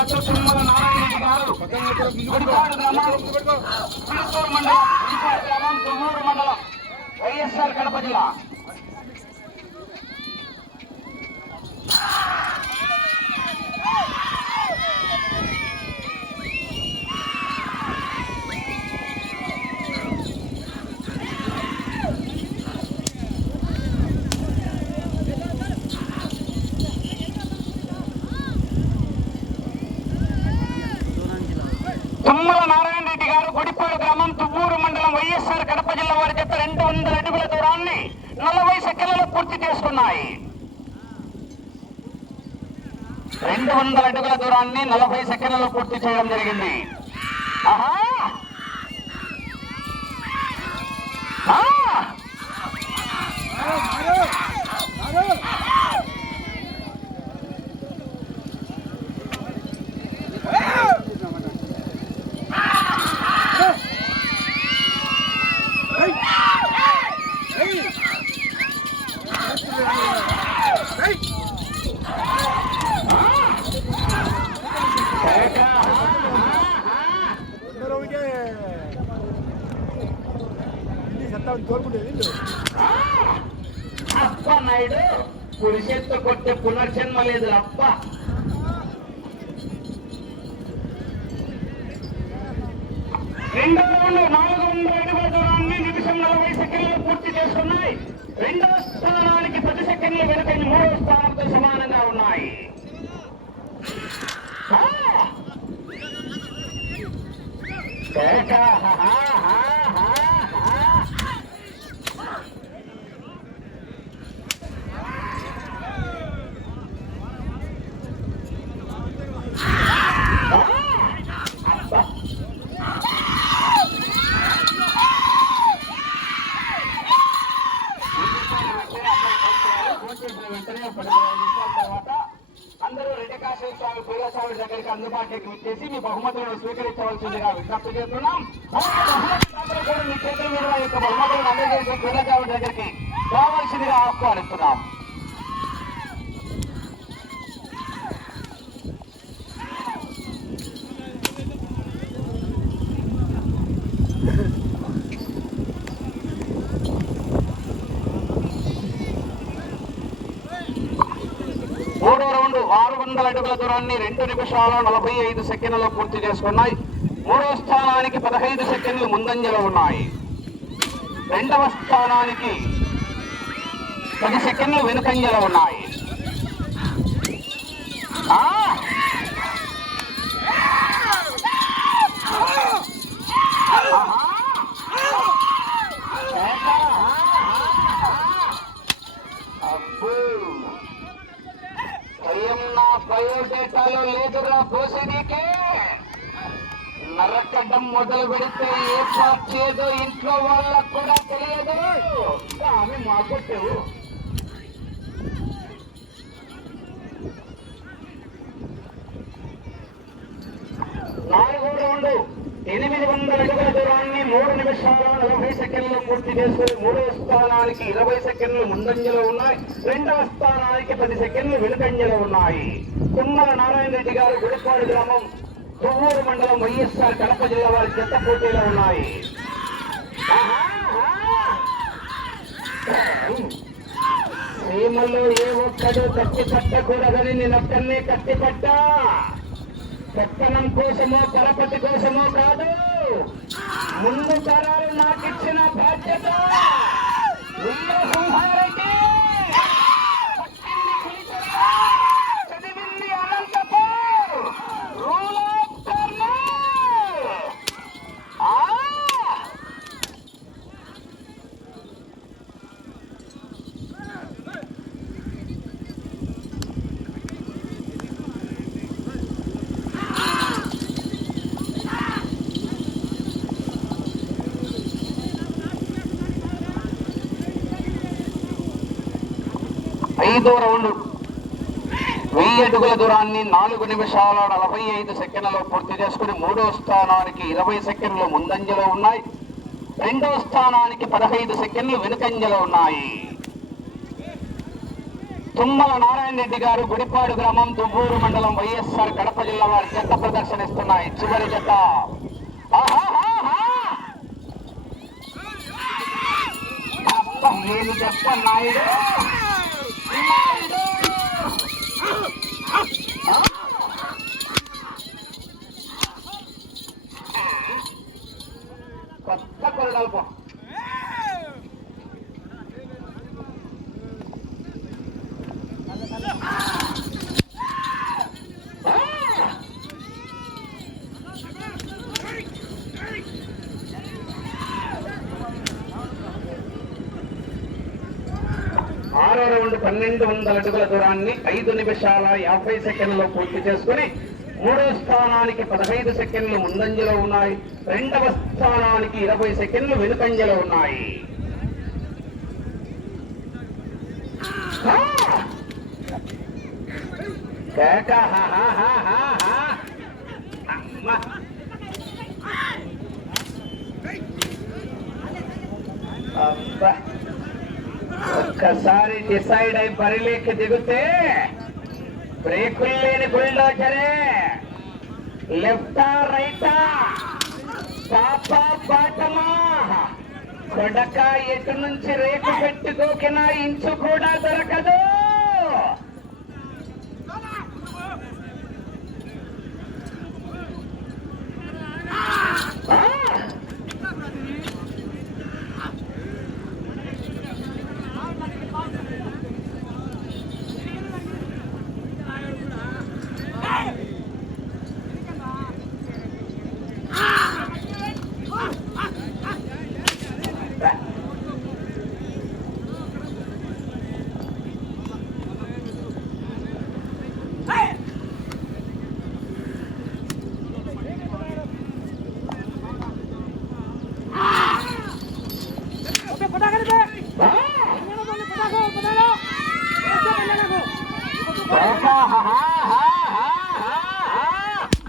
వెంకటేశ్వర స్వామి నారాయణ గారు గుడిపాడు గ్రామం చిత్తూరు మండలం గుడిపాడు గ్రామం మండలం వైఎస్ఆర్ కడప జిల్లా వైఎస్ఆర్ కడప జిల్లా వారి చేత రెండు వందల అడుగుల దూరాన్ని నలభై సెకండ్లలో పూర్తి చేసుకున్నాయి. రెండు వందల అడుగుల దూరాన్ని నలభై సెకండ్లలో పూర్తి చేయడం జరిగింది. ఆహా ఆ! తోలుకుంటేది అప్ప నాయుడు పురుషెత్తు కొట్టే పునర్జన్మ లేదు అప్ప రెండో రౌండ్ నాలుగు వందల అడుగుల దూరాన్ని నిమిషం నలభై పూర్తి చేసుకున్నాయి. రెండవ స్థానానికి పది సెకండ్లు వెనుకని మూడవ స్థానంతో సమానంగా ఉన్నాయి. ఆ! కేక, హా, హా, హా, హా, హా. వెంటనే పదిహేను నిమిషాల తర్వాత అందరూ రెడ్డికాశ్వర స్వామి పూలస్వామి దగ్గరికి అందుబాటులోకి వచ్చేసి మీ బహుమతులను స్వీకరించవలసిందిగా విజ్ఞప్తి చేస్తున్నాం. కూడా మీ చేతుల మీద యొక్క బహుమతులను అందజేసే పూలస్వామి దగ్గరికి రావాల్సిందిగా ఆహ్వానిస్తున్నాం మూడో రౌండ్ ఆరు వందల అడుగుల దూరాన్ని రెండు నిమిషాల నలభై ఐదు సెకండ్లలో పూర్తి చేసుకున్నాయి. మూడవ స్థానానికి పదహైదు సెకండ్లు ముందంజలో ఉన్నాయి. రెండవ స్థానానికి పది సెకండ్లు వెనుకంజలో ఉన్నాయి ఆ! ఆహా! అబ్బో భయం నా బయోడేటాలో లేదురా పోసేదికే నరకడం మొదలు పెడితే ఏ పార్టీ ఏదో ఇంట్లో వాళ్ళకు కూడా తెలియదు. ఆమె మాకొట్టేవు నాలుగు రౌండ్. ఎనిమిది వందల అడుగుల దూరాన్ని మూడు నిమిషాల నలభై సెకండ్లు పూర్తి చేసుకుని మూడవ స్థానానికి ఇరవై సెకండ్లు ముందంజలో ఉన్నాయి. రెండవ స్థానానికి పది సెకండ్లు వెనుకంజలో ఉన్నాయి. తుమ్మల నారాయణ రెడ్డి గారు గుడిపాడు గ్రామం తువ్వూరు మండలం వైఎస్ఆర్ కడప జిల్లా వారి చెత్త పోటీలో ఉన్నాయి. సీమల్లో ఏ ఒక్కడు కత్తి పట్టకూడదని నేనొక్కనే కత్తి పట్టా. పెత్తనం కోసమో పరపతి కోసమో కాదు. ముందు తరాలు నాకిచ్చిన బాధ్యత. ఐదో రౌండ్ వెయ్యి అడుగుల దూరాన్ని నాలుగు నిమిషాల నలభై ఐదు సెకండ్లలో పూర్తి చేసుకుని మూడో స్థానానికి ఇరవై సెకండ్లు ముందంజలో ఉన్నాయి. రెండో స్థానానికి పదహైదు సెకండ్లు వెనుకంజలో ఉన్నాయి. తుమ్మల నారాయణ రెడ్డి గారు గుడిపాడు గ్రామం దువ్వూరు మండలం వైఎస్ఆర్ కడప జిల్లా వారి జత ప్రదర్శనిస్తున్నాయి. చివరి జత. నేను చెప్ప నాయుడు! కొత్త కొరడాలు పో ఆరో రౌండ్ పన్నెండు వందల అడుగుల దూరాన్ని ఐదు నిమిషాల యాభై సెకండ్లో పూర్తి చేసుకుని మూడో స్థానానికి పదహైదు సెకండ్లు ముందంజలో ఉన్నాయి. రెండవ స్థానానికి ఇరవై సెకండ్లు వెనుకంజలో ఉన్నాయి. అబ్బా. ఒక్కసారి డిసైడ్ అయి పరిలేకి దిగితే బ్రేకులు లేని బుల్డోజరే. లెఫ్టా రైటా పాపా బాటమా. కొడక ఎటు నుంచి రేకు పెట్టుకోకినా ఇంచు కూడా దొరకదు ఆ!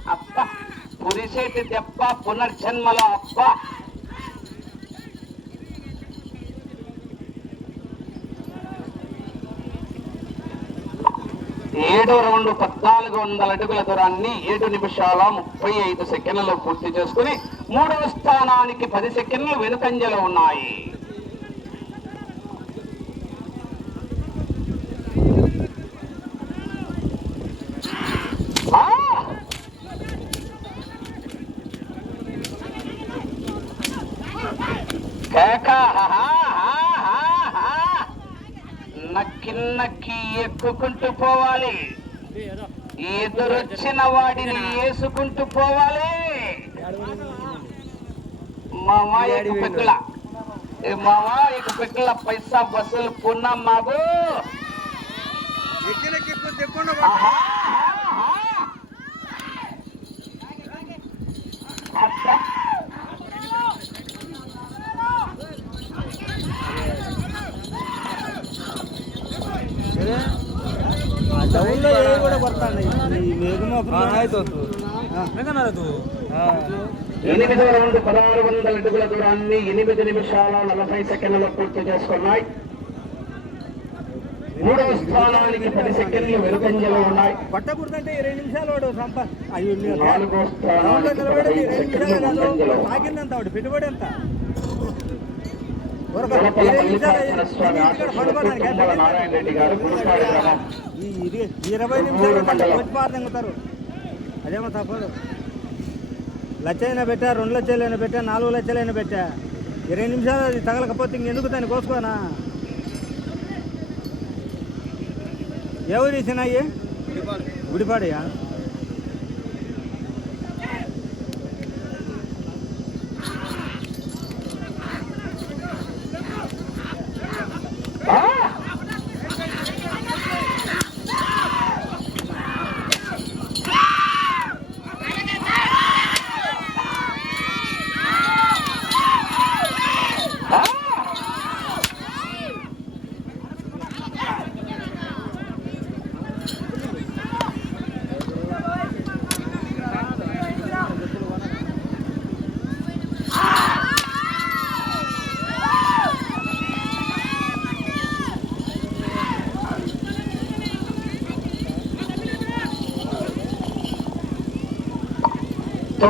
అప్ప పురిసేటి దెబ్బ పునర్జన్మల అప్ప ఏడో రౌండ్ పద్నాలుగు వందల అడుగుల దూరాన్ని ఏడు నిమిషాల ముప్పై ఐదు సెకండ్లలో పూర్తి చేసుకుని మూడవ స్థానానికి పది సెకండ్లు వెనుకంజలో ఉన్నాయి ఆ! కేక హా హా హా హా. నక్కి నక్కి ఎక్కుకుంటూ పోవాలి. ఎదురొచ్చిన వాడిని వేసుకుంటూ పోవాలి. మామా ఎకు పెక్కుల ఎకు పైసా బస్సులు పున్నా మాకు. ఆహా. అబ్బా. ಡೌನ್ಲೋ ಏ ಕೂಡ ಬರ್ತಾನೆ ಈ ಮೇಘಮಾಪುರ ಆಯ್ತು ఎనిమిదో రౌండ్ పదహారు వందల అడుగుల దూరాన్ని ఎనిమిది నిమిషాల నలభై సెకండ్ల పూర్తి చేసుకున్నాయి మూడవ స్థానానికి పది సెకండ్లు వెనుకంజలో ఉన్నాయి పట్ట కుడుతుంటే ఇరవై నిమిషాలు వాడు సంప అయ్యో నాలుగో గ్రౌండ్లో స్థానానికి నిలబడి పదహైదు ఇరవై సెకండ్లు నిమిషాలు కాదు ముందంజలో తాకిందంత వాడు పెట్టుబడి ఎంత ఊరక వెలపల ఇరవై నిమిషాలు వచ్చి అదేమో తప్పదు లచ్చైనా పెట్టా రెండు లక్షలైనా పెట్టా నాలుగు లక్షలైనా పెట్టా ఇరవై నిమిషాలు అది తగలకపోతే ఇంకెందుకు దాన్ని కోసుకోనా ఎవరు ఇచ్చినాయి గుడిపాడయా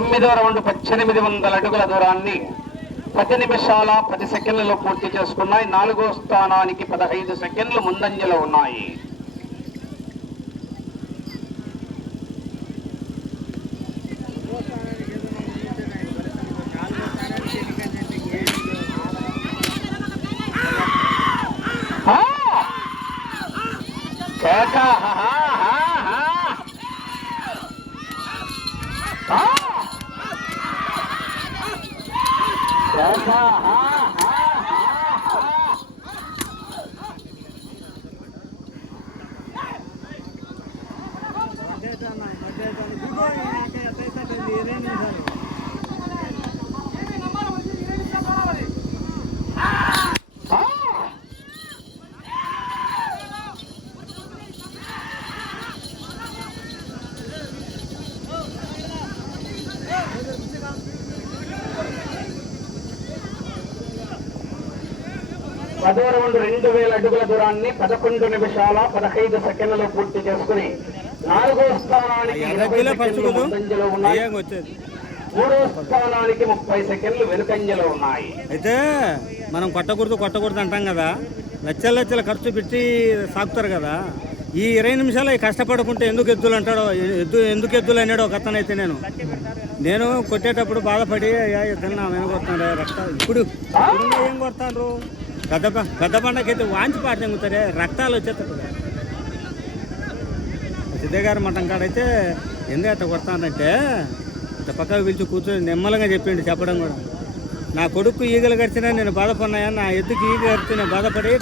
తొమ్మిదో రౌండ్ పద్దెనిమిది వందల అడుగుల దూరాన్ని పది నిమిషాల పది సెకండ్లలో పూర్తి చేసుకున్నాయి. నాలుగో స్థానానికి పదహైదు సెకండ్లు ముందంజలో ఉన్నాయి. కేక! హా, హా, హా, హా! ఆ! కేక! హా, హా, హా, హా! ఆ! పదో రౌండ్ రెండు వేల అడుగుల దూరాన్ని పదకొండు నిమిషాల పదహైదు సెకండ్లలో పూర్తి చేసుకుని నాలుగో స్థానానికి ముందంజలో ఉన్నాయి. మూడో స్థానానికి ముప్పై సెకండ్లు వెనుకంజలో ఉన్నాయి. అయితే మనం కొట్టకూడదు కొట్టకూడదు అంటాం కదా. లచ్చల లచ్చల ఖర్చు పెట్టి సాగుతారు కదా. ఈ ఇరవై నిమిషాలు కష్టపడకుంటే ఎందుకు ఎద్దులు అంటాడో ఎద్దు ఎందుకు ఎద్దులు అన్నాడు ఒక అతనైతే నేను. నేను కొట్టేటప్పుడు బాధపడి అయ్యా ఇద్దరు నా వెనక కొడుతున్నాడు రక్త. ఇప్పుడు ఏం కొడతారు పెద్ద పెద్ద గద్ద పండగైతే వాంచి పాట తెంగుతారే రక్తాలు వచ్చేస్తారు సిద్ధయ్య గారి మఠం కాడైతే ఎందుకు అట్ట కొడతానంటే ఇంత పక్కకు పిలిచి కూర్చొని నిమ్మలంగా చెప్పిండు చెప్పడం కూడా. నా కొడుకు ఈగలు కరిచినా నేను బాధపడినాయా నా ఎద్దుకి ఈగ కరిచి బాధపడి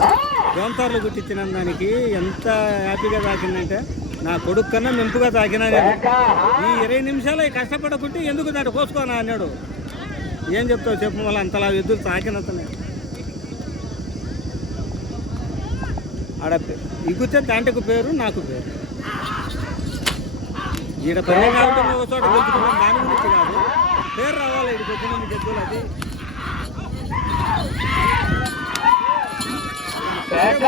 దోంతార్లు గుట్టించిన దానికి ఎంత హ్యాపీగా తాకిందంటే నా కొడుకు కన్నా మెంపుగా తాకినా నేను. ఈ ఇరవై నిమిషాలు కష్టపడకుంటే ఎందుకు దాన్ని కోసుకోనా అన్నాడు. ఏం చెప్తావు చెప్పు మళ్ళీ అంతలా ఎద్దులు తాకినంతనే. ఆడ ఇగుతే దాంట్కు పేరు నాకు పేరు ఈడ పల్లె కాబట్టి ఒక చోట పెంచుకున్నాం దాని గురించి కాదు పేరు రావాలి ఇక్కడికి వచ్చిన మీకు ఎద్దులు అది కేక!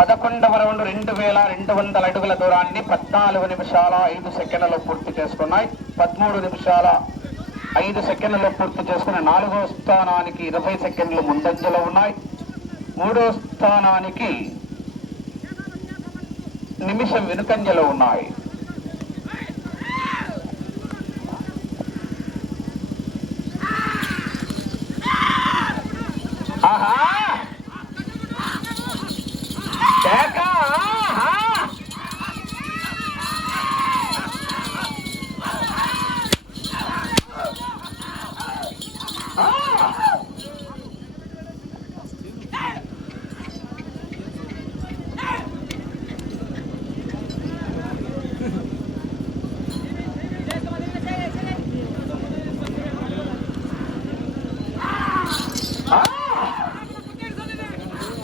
పదకొండవ రౌండ్ రెండు వేల రెండు వందల అడుగుల దూరాన్ని పద్నాలుగు నిమిషాల ఐదు సెకండ్లలో పూర్తి చేసుకున్నాయి. పదమూడు నిమిషాల ఐదు సెకండ్లలో పూర్తి చేసుకుని నాలుగో స్థానానికి ఇరవై సెకండ్లు ముందంజలో ఉన్నాయి. మూడో స్థానానికి నిమిషం వెనుకంజలో ఉన్నాయి ఆహా కేక! ఆహా! ఆ! ఆ!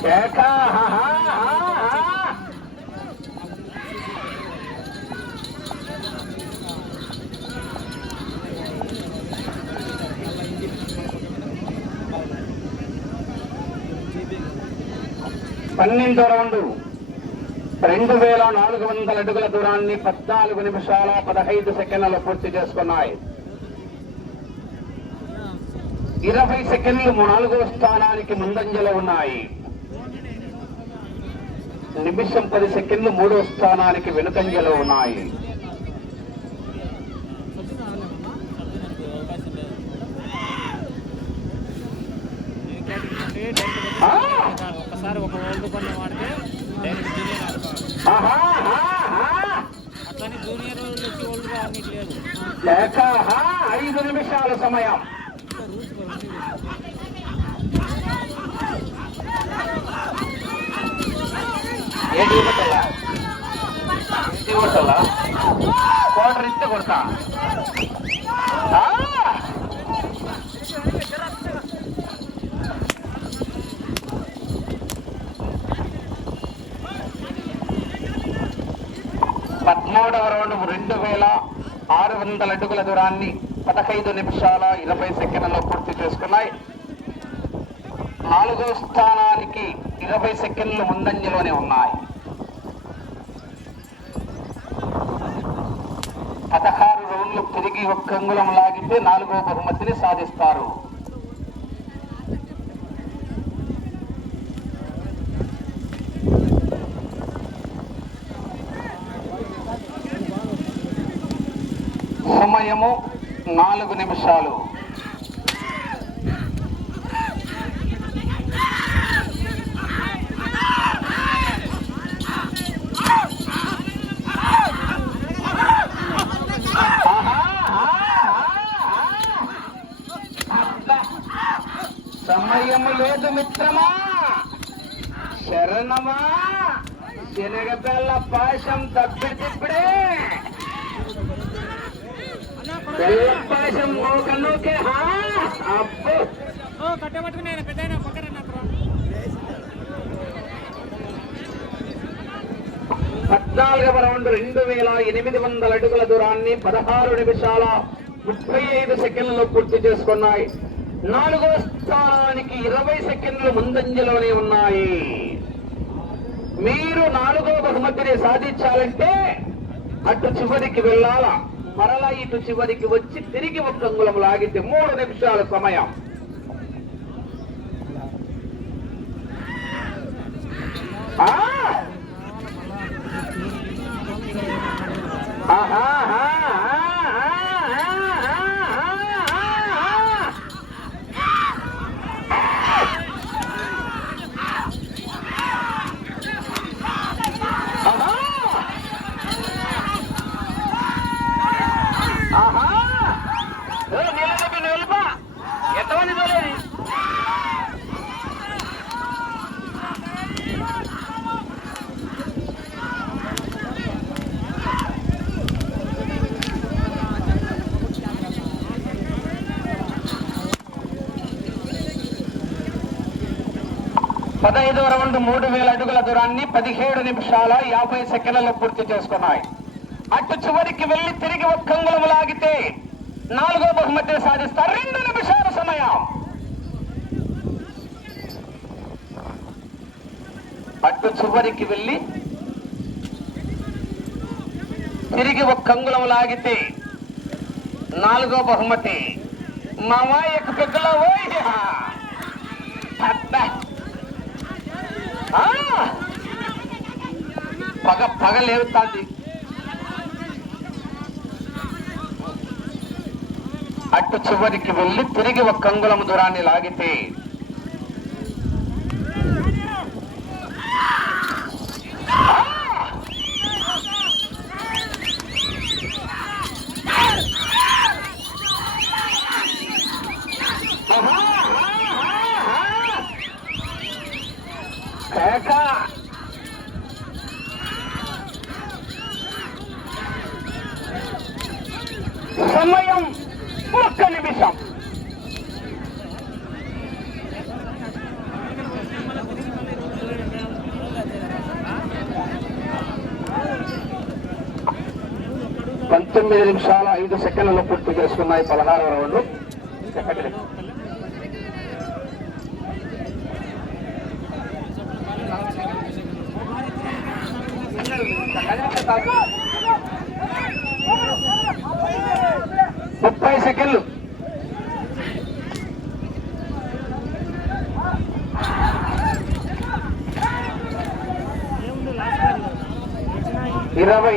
కేక! ఆహా! ఆహా! పన్నెండో రౌండ్ రెండు వేల నాలుగు వందల అడుగుల దూరాన్ని పద్నాలుగు నిమిషాల పదహైదు సెకండ్లలో పూర్తి చేసుకున్నాయి. ఇరవై సెకండ్లు నాలుగో స్థానానికి ముందంజలో ఉన్నాయి. నిమిషం పది సెకండ్లు మూడో స్థానానికి వెనుకంజలో ఉన్నాయి ఆ! ఒకసారి ఒక ఓల్డ్ కొన్ని వాడితే డైరెక్ట్ జూనియర్! అట్లనే జూనియర్ ఓల్డ్ లేదు! ఐదు నిమిషాల సమయం ఏంటి? కోటర్ ఇస్తే కొడతా పద్మూడవ రౌండ్ రెండు వేల ఆరు వందల అడుగుల దూరాన్ని పదహైదు నిమిషాల ఇరవై సెకండ్లలో పూర్తి చేసుకున్నాయి. నాలుగో స్థానానికి ఇరవై సెకండ్లు ముందంజలోనే ఉన్నాయి. పదహారు రౌండ్లు తిరిగి ఒక్క అంగుళం లాగితే నాలుగో బహుమతిని సాధిస్తారు. సమయము నాలుగు నిమిషాలు. సమయము లేదు మిత్రమా. శరణమా. శనగపిల్ల పాశం తప్పిడిప్పుడే పెద్ద పక్కన పద్నాలుగవ రౌండ్ రెండు వేల ఎనిమిది వందల అడుగుల దూరాన్ని పదహారు నిమిషాల ముప్పై ఐదు సెకండ్లు పూర్తి చేసుకున్నాయి. నాలుగో స్థానానికి ఇరవై సెకండ్లు ముందంజలోనే ఉన్నాయి. మీరు నాలుగో బహుమతిని సాధించాలంటే అటు చివరికి వెళ్ళాలా? మరలా ఇటు చివరికి వచ్చి తిరిగి ఒక అంగుళం లాగితే మూడు నిమిషాల సమయం. ఆహా! పదహైదు రౌండ్ మూడు వేల అడుగుల దూరాన్ని పదిహేడు నిమిషాల యాభై సెకండ్లలో పూర్తి చేసుకున్నాయి. అటు చివరికి వెళ్ళి తిరిగి ఒక్క లాగితే నాలుగో బహుమతి సాధిస్తారు రెండు నిమిషాల సమయం. అటు చివరికి వెళ్ళి తిరిగి ఒక్క లాగితే నాలుగో బహుమతి. మామాయకు పెద్దలో ఓయ్యా అబ్బా పగ పగ లేవుతాంది అటు చివరికి వెళ్ళి తిరిగి ఒక కంగులం దూరాన్ని లాగితే సమయం ఒక్క నిమిషం. పంతొమ్మిది నిమిషాల ఐదు సెకండ్లలో పూర్తి చేసుకున్నాయి పదహారవ రౌండ్. ముప్పై సెకండ్లు. ఇరవై.